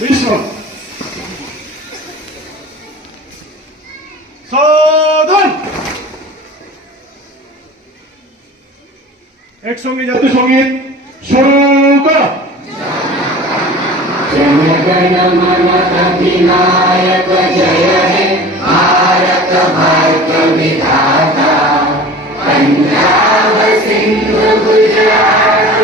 વિશ્વ સાધન એક સંગીત જાતું સંગીત શરૂ કરો. जनगण मन अधिनायक जय हे भारत भाग्य विधाता पंजाब सिंधु गुजरात